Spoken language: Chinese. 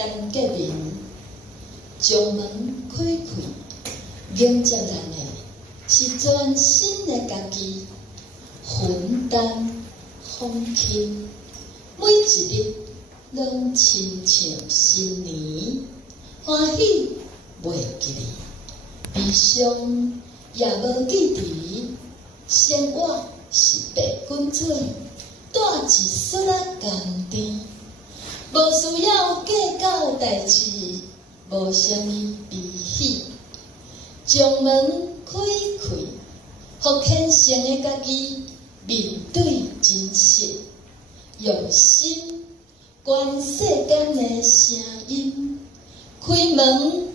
陈洁民，将门开开，迎接咱的是全新的家己，分担风轻，每一日拢亲像新年，欢喜袂记哩，悲伤也无记持，生活是白滚水，带一屑仔甘甜，无需要计较代志，无啥物悲喜，将门开开，予虔诚的家己面对真实，用心观世间的声音，开门